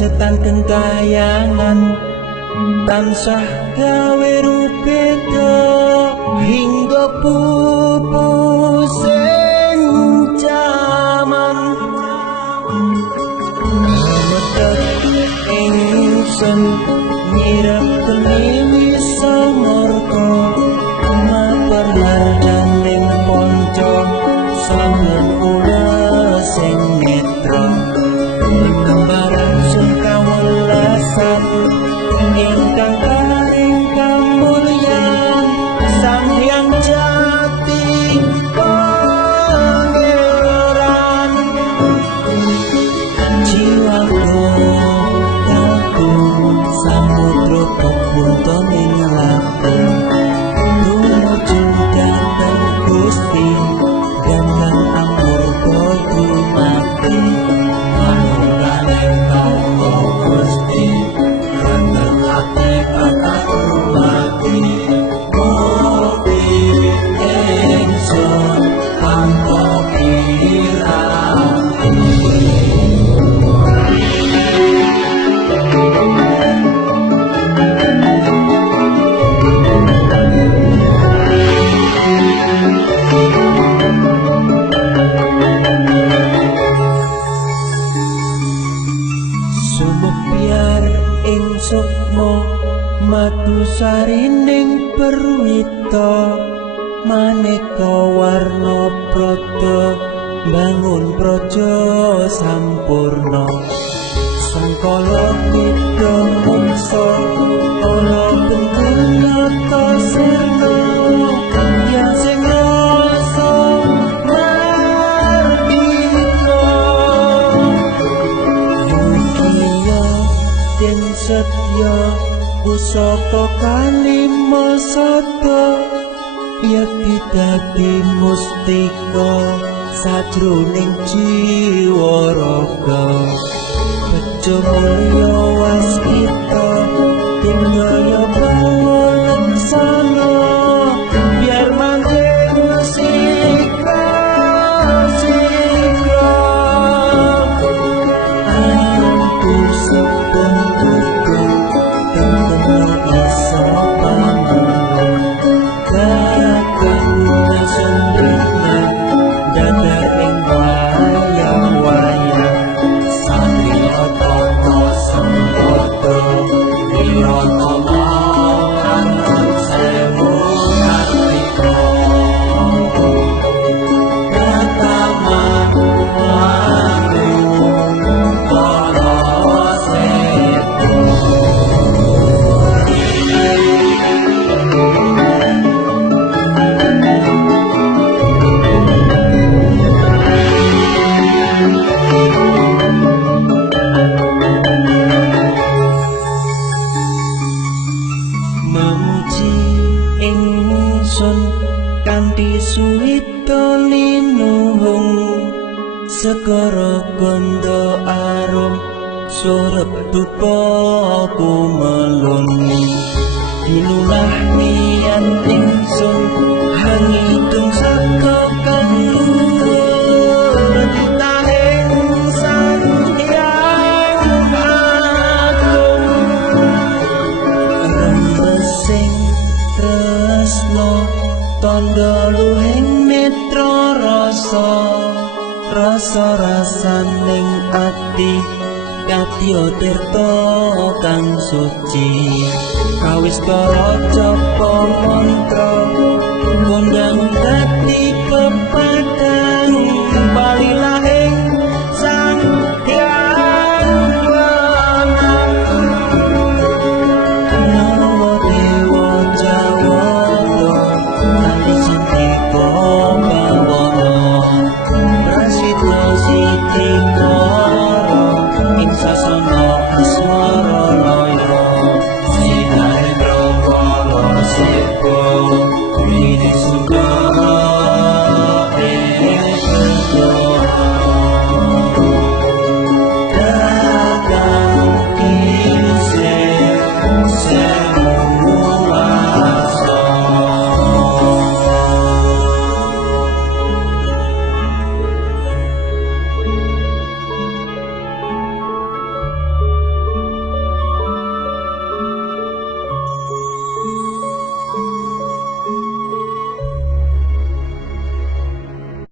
setan kentayangan tansah gawe rupeda hingga pupusing jaman ingsun nyirap kene samorko maperlar daning ponco sangen ula sing netra kembaran sungkawelasan ingkang paring kamulyan sang hyang jati pangeran jiwaku samudra kepunta ning lakon tumuju dhateng Gusti dan amur dumati manunggaling tawa Gusti rendah ati kakak mati mobi ingsun tanpa kirang sumepyar ing sukma madu sarining perwita maneka warna prada bangun praja sampurna sangkala kita mungsa ana bentuk sirna yang sing rasa mardika mugia den setya pusaka kalima sada yakti dadi mustika sajroning jiwa raga bejo mulya waskita tinggaya panglaksana biar manting sika ampun sepun duka tentu bisa pangalan kakaknya sendirinya dadar ing wayang-wayang sambil toko sembodo wiyoto anun sewu kartika pertama lalu para setu memuji ingsun kanthi suwita linuhung segara gondo arum surep dupa kumelun dinulah niat ingsun hangidung saka kanluhur ditahing sang hyang agung rembesing tresno tandha luhing netra rasa rasaning ati kadya tirta kang suci kawistara japa mantra kondang dadi pepadha